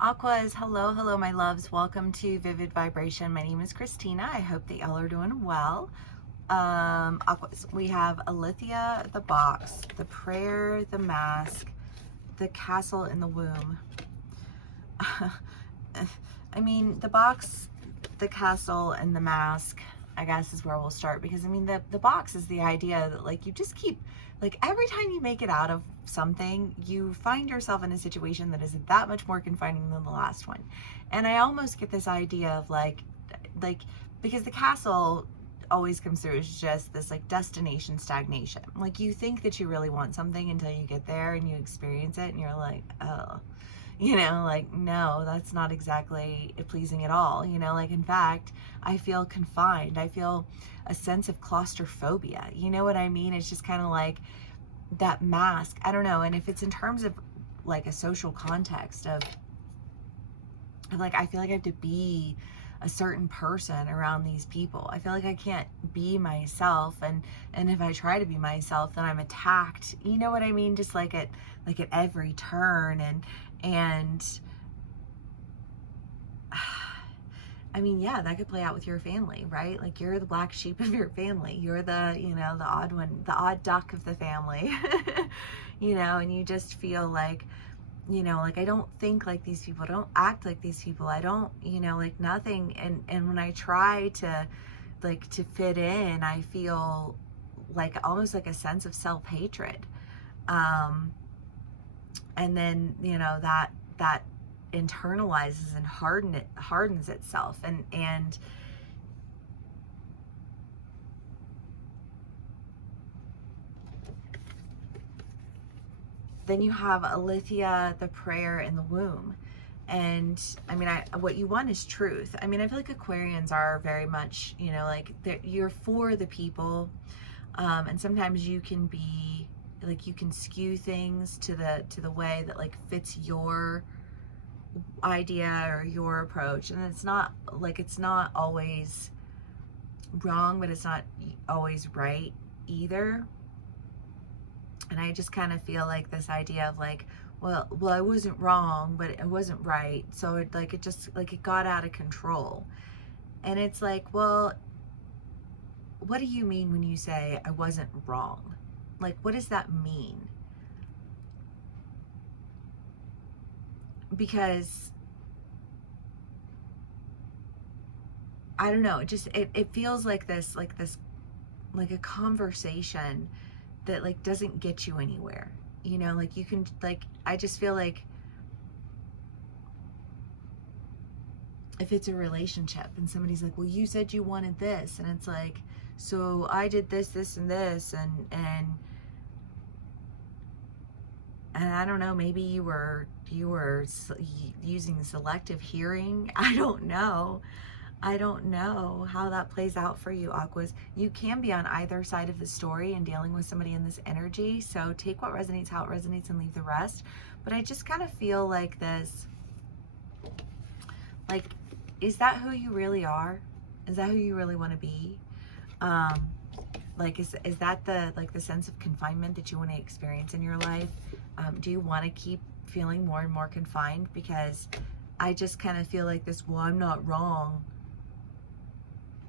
Aquas, hello, my loves. Welcome to Vivid Vibration. My name is Christina. I hope that y'all are doing well. Aquas, we have Alithia, the box, the prayer, the mask, the castle in the womb. I mean, the box, the castle, and the mask, I guess, is where we'll start, because I mean, the box is the idea that, like, you just keep, like, every time you make it out of something, you find yourself in a situation that is that much more confining than the last one. And I almost get this idea of like because the castle always comes through as just this like destination stagnation. Like, you think that you really want something until you get there and you experience it and you're like, oh, you know, like, no, that's not exactly pleasing at all. You know, like, in fact, I feel confined. I feel a sense of claustrophobia. You know what I mean? It's just kind of like that mask. I don't know. And if it's in terms of like a social context of like, I feel like I have to be a certain person around these people. I feel like I can't be myself, and if I try to be myself, then I'm attacked. You know what I mean? Just like at every turn. And I mean, yeah, that could play out with your family, right? Like, you're the black sheep of your family. You're the, you know, the odd one, the odd duck of the family. You know, and you just feel like, you know, like, I don't think like these people, I don't act like these people, I don't, you know, like, nothing. And when I try to like to fit in, I feel like almost like a sense of self-hatred. And then, you know, that internalizes and hardens itself. And then you have Alithia, the prayer in the womb. And I mean, what you want is truth. I mean, I feel like Aquarians are very much, you know, like, you're for the people. And sometimes you can be like, you can skew things to the way that like fits your idea or your approach. And it's not like, it's not always wrong, but it's not always right either. And I just kind of feel like this idea of like, well, I wasn't wrong, but it wasn't right. So it just like, it got out of control. And it's like, well, what do you mean when you say I wasn't wrong? Like, what does that mean? Because I don't know, it feels like this, like a conversation that like doesn't get you anywhere. You know, like, you can, like, I just feel like if it's a relationship and somebody's like, well, you said you wanted this, and it's like, so I did this, and this, and I don't know, maybe you were using selective hearing. I don't know how that plays out for you, Aquas. You can be on either side of the story and dealing with somebody in this energy. So take what resonates, how it resonates, and leave the rest. But I just kind of feel like this, like, is that who you really are? Is that who you really want to be? Like, is that the, like, the sense of confinement that you want to experience in your life? Do you want to keep feeling more and more confined? Because I just kind of feel like this, well, I'm not wrong,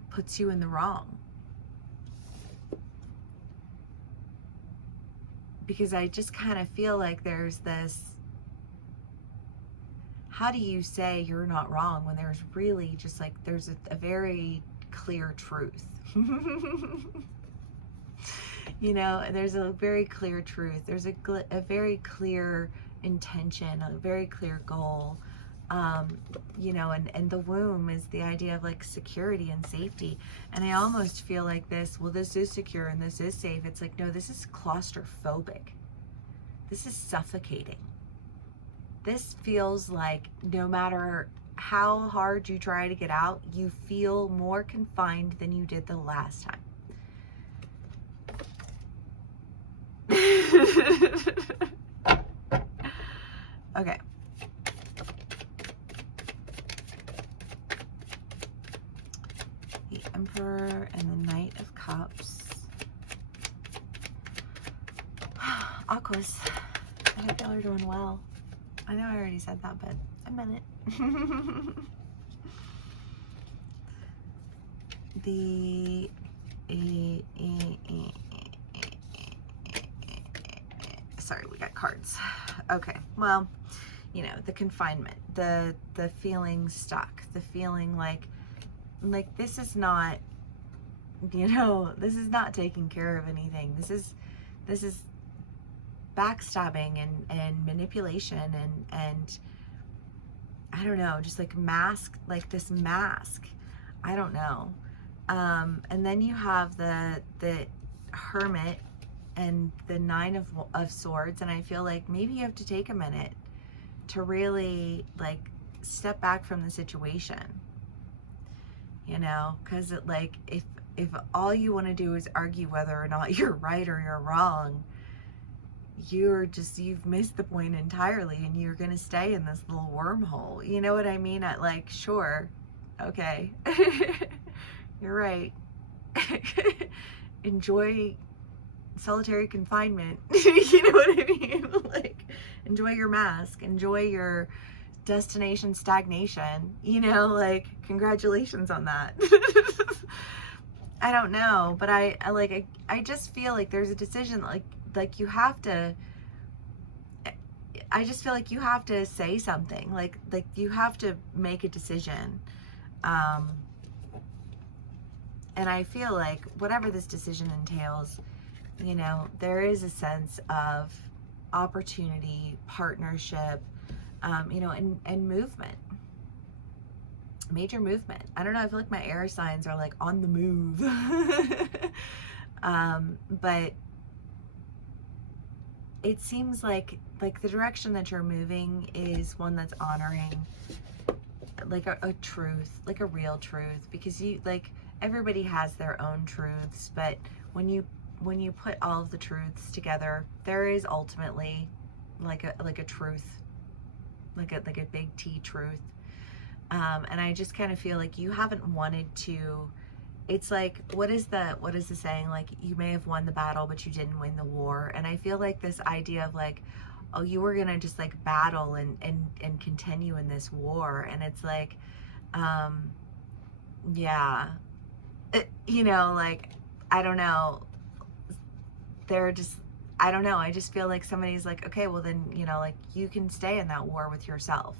puts you in the wrong. Because I just kind of feel like there's this, how do you say you're not wrong when there's really just like, there's a very clear truth. You know, there's a very clear truth. There's a very clear intention, a very clear goal. You know, and the womb is the idea of like security and safety. And I almost feel like this, well, this is secure and this is safe. It's like, no, this is claustrophobic. This is suffocating. This feels like no matter how hard you try to get out, you feel more confined than you did the last time. Okay. The Emperor and the Knight of Cups. Aquas, I hope y'all are doing well. I know I already said that, but I meant it. Sorry, we got cards. Okay, well, you know, the confinement, the feeling stuck, the feeling like this is not, you know, this is not taking care of anything. This is backstabbing and manipulation and I don't know, just like this mask. I don't know. And then you have the Hermit and the Nine of Swords, and I feel like maybe you have to take a minute to really like step back from the situation, you know, because like if all you want to do is argue whether or not you're right or you're wrong, you've missed the point entirely, and you're gonna stay in this little wormhole. You know what I mean? Like, sure, okay, you're right. Enjoy solitary confinement. You know what I mean? Like, enjoy your mask, enjoy your destination stagnation, you know, like, congratulations on that. I don't know, but I just feel like there's a decision, like you have to, I just feel like you have to say something, like you have to make a decision. And I feel like whatever this decision entails, you know, there is a sense of opportunity, partnership, you know, and movement, major movement. I don't know, I feel like my air signs are like on the move. But it seems like the direction that you're moving is one that's honoring like a truth, like a real truth, because you, like, everybody has their own truths, but when you put all of the truths together, there is ultimately like a truth, like a big T truth. And I just kind of feel like you haven't wanted to, it's like, what is the saying? Like, you may have won the battle, but you didn't win the war. And I feel like this idea of like, oh, you were gonna just like battle and continue in this war. And it's like, yeah, you know, like, I don't know. They're just, I don't know. I just feel like somebody's like, okay, well then, you know, like, you can stay in that war with yourself.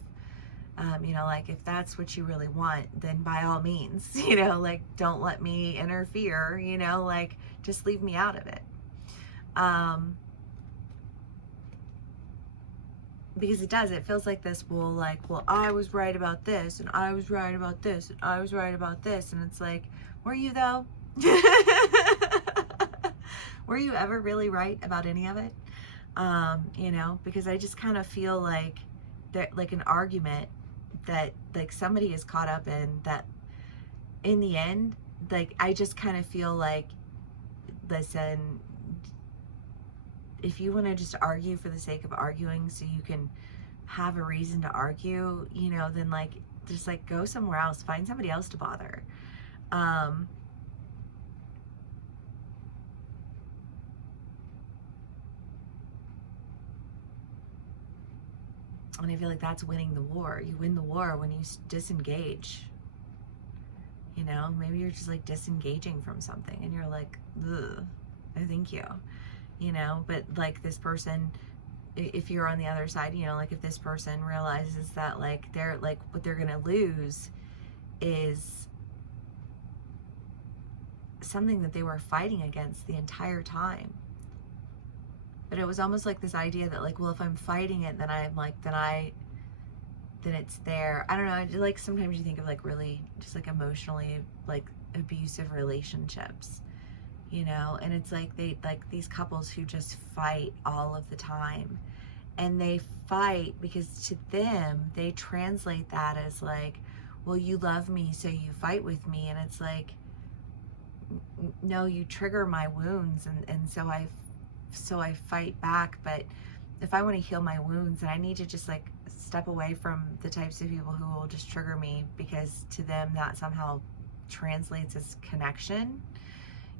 You know, like, if that's what you really want, then by all means, you know, like, don't let me interfere, you know, like, just leave me out of it. Because it feels like this will, like, well, I was right about this, and I was right about this, and I was right about this, and it's like, were you though? Were you ever really right about any of it? You know, because I just kind of feel like that, like, an argument that like somebody is caught up in, that in the end, like, I just kind of feel like, listen, if you want to just argue for the sake of arguing so you can have a reason to argue, you know, then like, just like, go somewhere else, find somebody else to bother. And I feel like that's winning the war. You win the war when you disengage. You know, maybe you're just like disengaging from something and you're like, ugh, no thank you. You know, but like, this person, if you're on the other side, you know, like, if this person realizes that like they're like, what they're gonna lose is something that they were fighting against the entire time. But it was almost like this idea that like, well, if I'm fighting it, then I'm like, then it's there. I don't know. Like, sometimes you think of like really just like emotionally like abusive relationships, you know, and it's like these couples who just fight all of the time, and they fight because to them, they translate that as like, well, you love me, so you fight with me. And it's like, no, you trigger my wounds, and so I fight back. But if I want to heal my wounds, then I need to just like step away from the types of people who will just trigger me, because to them that somehow translates as connection,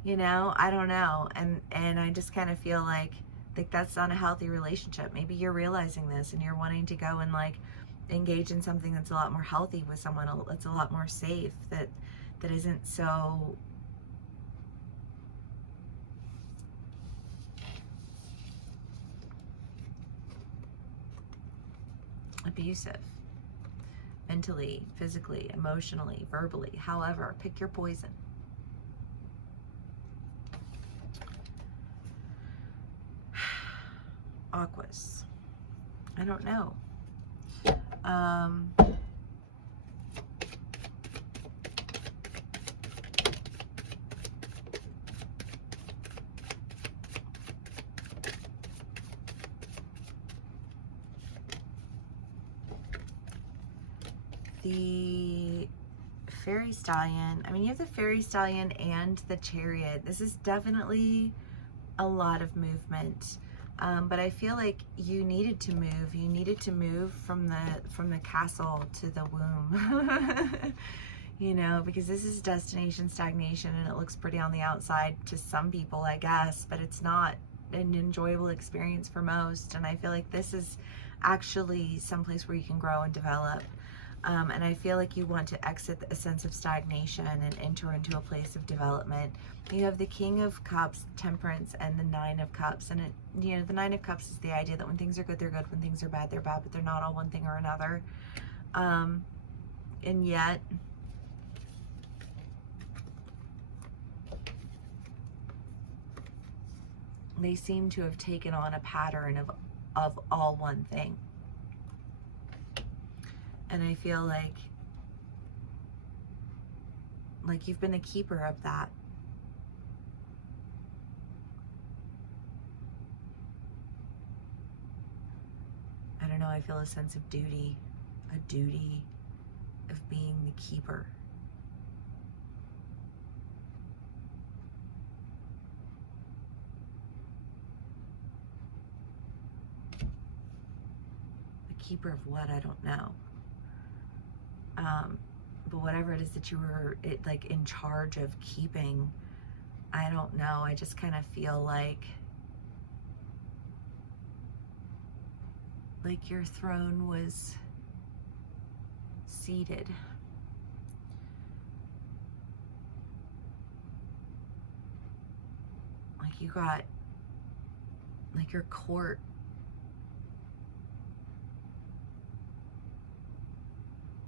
you know. I don't know. And I just kind of feel like Like, that's not a healthy relationship. Maybe you're realizing this and you're wanting to go and like engage in something that's a lot more healthy with someone that's a lot more safe, that isn't so abusive, mentally, physically, emotionally, verbally. However, pick your poison. Aquas. I don't know. The Fairy Stallion. I mean, you have the Fairy Stallion and the Chariot. This is definitely a lot of movement. But I feel like you needed to move. You needed to move from the castle to the womb. You know, because this is destination stagnation, and it looks pretty on the outside to some people, I guess, but it's not an enjoyable experience for most. And I feel like this is actually someplace where you can grow and develop. And I feel like you want to exit a sense of stagnation and enter into a place of development. You have the King of Cups, Temperance, and the Nine of Cups. And you know, the Nine of Cups is the idea that when things are good, they're good. When things are bad, they're bad. But they're not all one thing or another. And yet, they seem to have taken on a pattern of all one thing. And I feel like you've been a keeper of that. I don't know, I feel a sense of duty, a duty of being the keeper. The keeper of what? I don't know. But whatever it is that you were like in charge of keeping, I don't know. I just kind of feel like your throne was seated. Like you got, like your court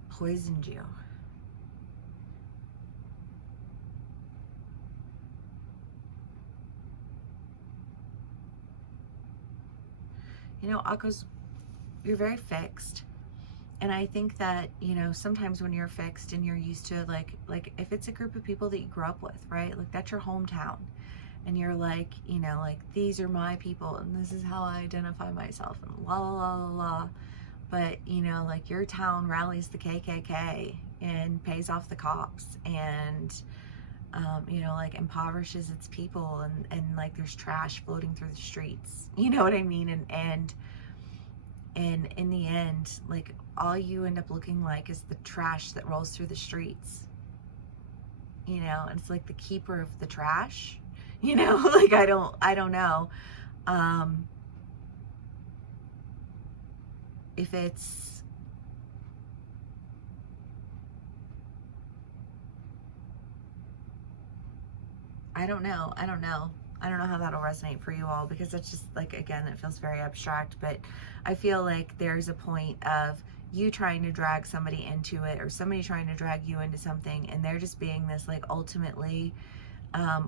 poisoned you. You know, Akos, you're very fixed. And I think that, you know, sometimes when you're fixed and you're used to like if it's a group of people that you grew up with, right? Like that's your hometown. And you're like, you know, like these are my people and this is how I identify myself and la la la la la. But, you know, like your town rallies the KKK and pays off the cops and, you know, like impoverishes its people and like there's trash floating through the streets. You know what I mean? And in the end, like all you end up looking like is the trash that rolls through the streets. You know, and it's like the keeper of the trash. You know, like I don't know. If it's I don't know how that'll resonate for you all, because it's just like, again, it feels very abstract, but I feel like there's a point of you trying to drag somebody into it or somebody trying to drag you into something, and they're just being this like ultimately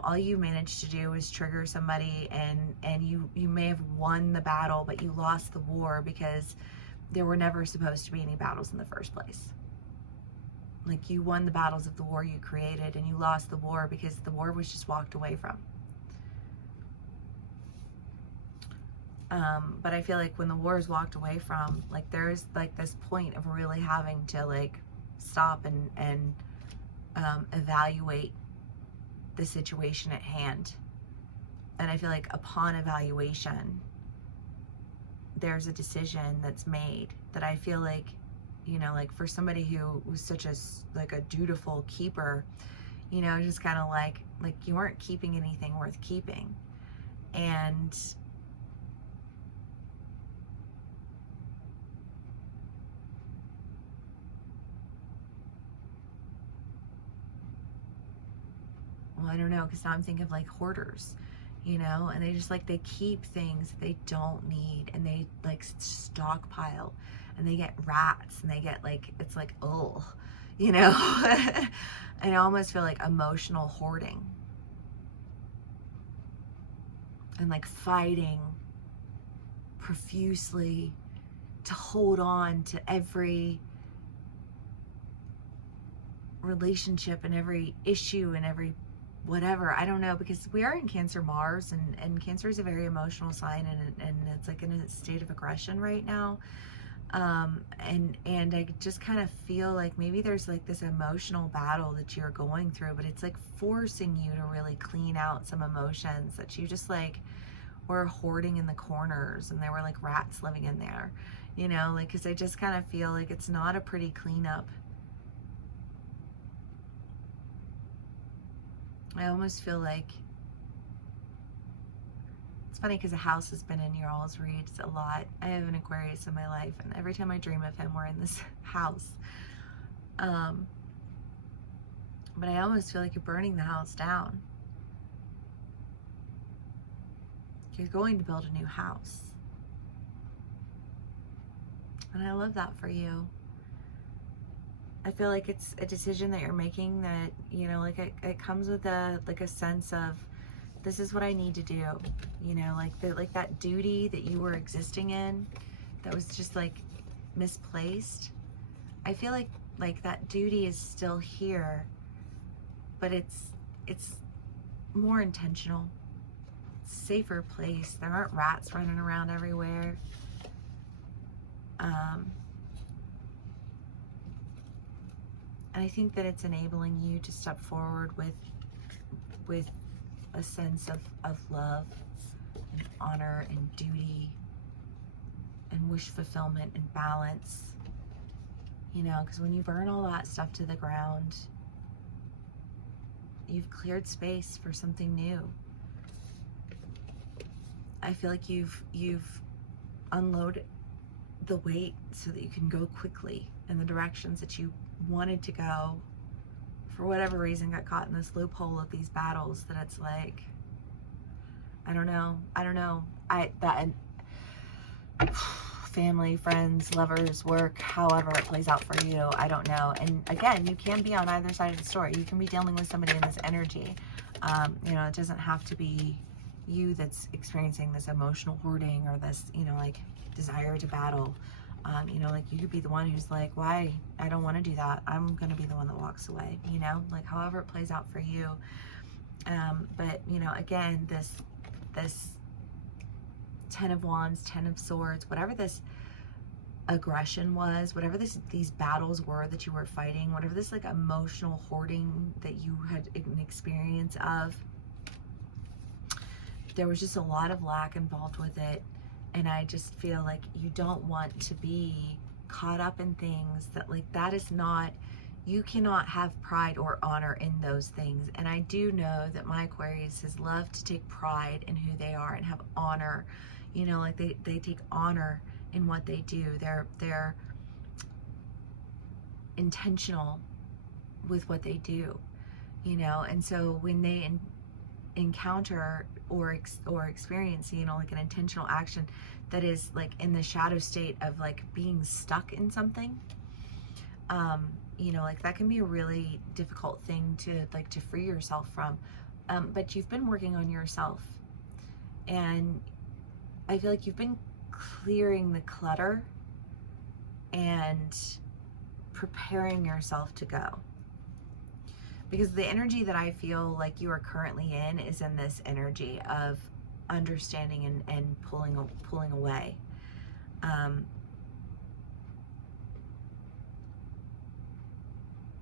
all you managed to do is trigger somebody, and you may have won the battle, but you lost the war because there were never supposed to be any battles in the first place. Like you won the battles of the war you created, and you lost the war because the war was just walked away from. But I feel like when the war is walked away from, like there's like this point of really having to like stop and evaluate the situation at hand. And I feel like upon evaluation, there's a decision that's made that I feel like, you know, like for somebody who was such a dutiful keeper, you know, just kind of like you weren't keeping anything worth keeping. And well, I don't know, because now I'm thinking of like hoarders, you know, and they just like, they keep things that they don't need, and they like stockpile, and they get rats, and they get like, it's like, oh, you know. I almost feel like emotional hoarding, and like fighting profusely to hold on to every relationship and every issue and every whatever. I don't know, because we are in Cancer Mars, and Cancer is a very emotional sign, and it's like in a state of aggression right now. And I just kind of feel like maybe there's like this emotional battle that you're going through, but it's like forcing you to really clean out some emotions that you just like were hoarding in the corners, and there were like rats living in there, you know, like, because I just kind of feel like it's not a pretty cleanup. I almost feel like, it's funny because a house has been in your all's reads a lot. I have an Aquarius in my life, and every time I dream of him, we're in this house. But I almost feel like you're burning the house down. You're going to build a new house. And I love that for you. I feel like it's a decision that you're making that, you know, like it comes with a sense of, this is what I need to do, you know, like that duty that you were existing in that was just like misplaced. I feel like that duty is still here, but it's more intentional. It's a safer place. There aren't rats running around everywhere. And I think that it's enabling you to step forward with a sense of love and honor and duty and wish fulfillment and balance, you know, because when you burn all that stuff to the ground, you've cleared space for something new. I feel like you've unloaded the weight so that you can go quickly in the directions that you wanted to go. For whatever reason, got caught in this loophole of these battles that it's like, I don't know, family, friends, lovers, work, however it plays out for you, I don't know. And again, you can be on either side of the story. You can be dealing with somebody in this energy. You know, it doesn't have to be you that's experiencing this emotional hoarding or this, you know, like desire to battle. You know, like you could be the one who's like, why? I don't want to do that. I'm going to be the one that walks away, you know, like however it plays out for you. But, you know, again, this 10 of Wands, 10 of Swords, whatever this aggression was, whatever these battles were that you were fighting, whatever this like emotional hoarding that you had an experience of, there was just a lot of lack involved with it. And I just feel like you don't want to be caught up in things that like, that is not, you cannot have pride or honor in those things. And I do know that my Aquariuses love to take pride in who they are and have honor, you know, like they take honor in what they do. They're intentional with what they do, you know. And so when they encounter or experience, you know, like an intentional action that is like in the shadow state of like being stuck in something, you know, like that can be a really difficult thing to free yourself from. But you've been working on yourself, and I feel like you've been clearing the clutter and preparing yourself to go. Because the energy that I feel like you are currently in is in this energy of understanding and pulling away.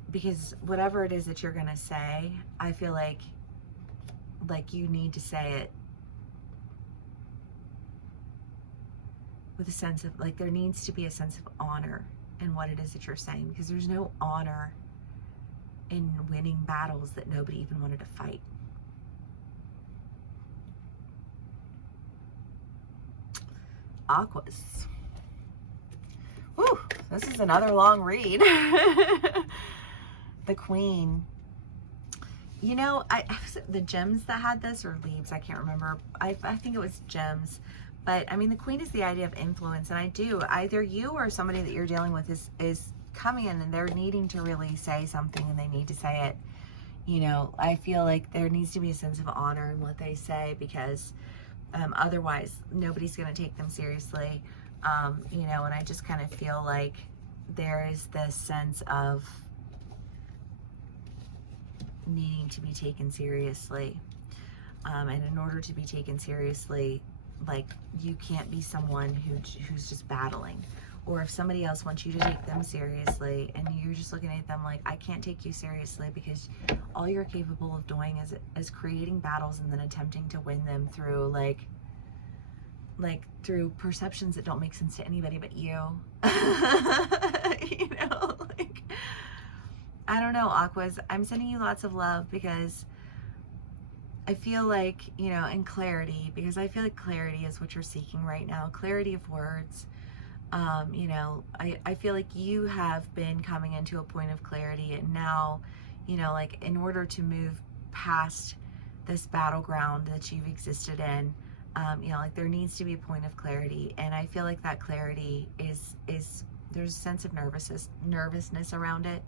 Because whatever it is that you're gonna say, I feel like you need to say it with a sense of like, there needs to be a sense of honor in what it is that you're saying, because there's no honor in winning battles that nobody even wanted to fight. Aquas. Whew, this is another long read. The Queen. You know, was it the gems that had this, or leaves? I can't remember. I think it was gems. But I mean, the queen is the idea of influence, and I do, either you or somebody that you're dealing with is coming in and they're needing to really say something, and they need to say it. You know, I feel like there needs to be a sense of honor in what they say, because otherwise nobody's going to take them seriously. You know, and I just kind of feel like there is this sense of needing to be taken seriously. And in order to be taken seriously, like, you can't be someone who's just battling. Or if somebody else wants you to take them seriously and you're just looking at them like, I can't take you seriously, because all you're capable of doing is creating battles and then attempting to win them through like through perceptions that don't make sense to anybody but you. You know, like, I don't know, Aquas. I'm sending you lots of love, because I feel like, you know, and clarity, because I feel like clarity is what you're seeking right now. Clarity of words. You know, I feel like you have been coming into a point of clarity, and now, you know, like, in order to move past this battleground that you've existed in, you know, like, there needs to be a point of clarity. And I feel like that clarity is there's a sense of nervousness around it.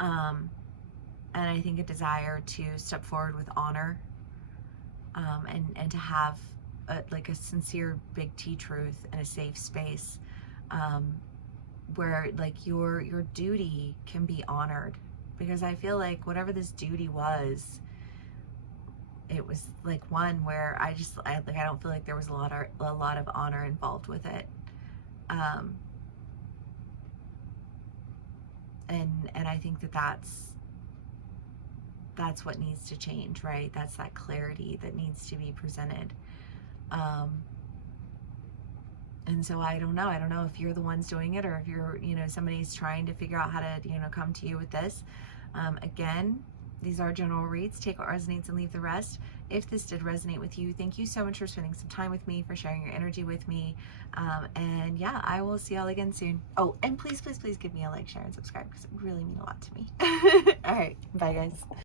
And I think a desire to step forward with honor, and to have like a sincere big T truth in a safe space, where like your duty can be honored. Because I feel like whatever this duty was, it was like one where I don't feel like there was a lot of honor involved with it. And I think that's what needs to change, right? That's that clarity that needs to be presented. And so I don't know if you're the ones doing it, or if you're, you know, somebody's trying to figure out how to, you know, come to you with this. Again, these are general reads. Take what resonates and leave the rest. If this did resonate with you, thank you so much for spending some time with me, for sharing your energy with me. And yeah, I will see y'all again soon. Oh, and please, please, please give me a like, share, and subscribe, because it really means a lot to me. All right. Bye, guys.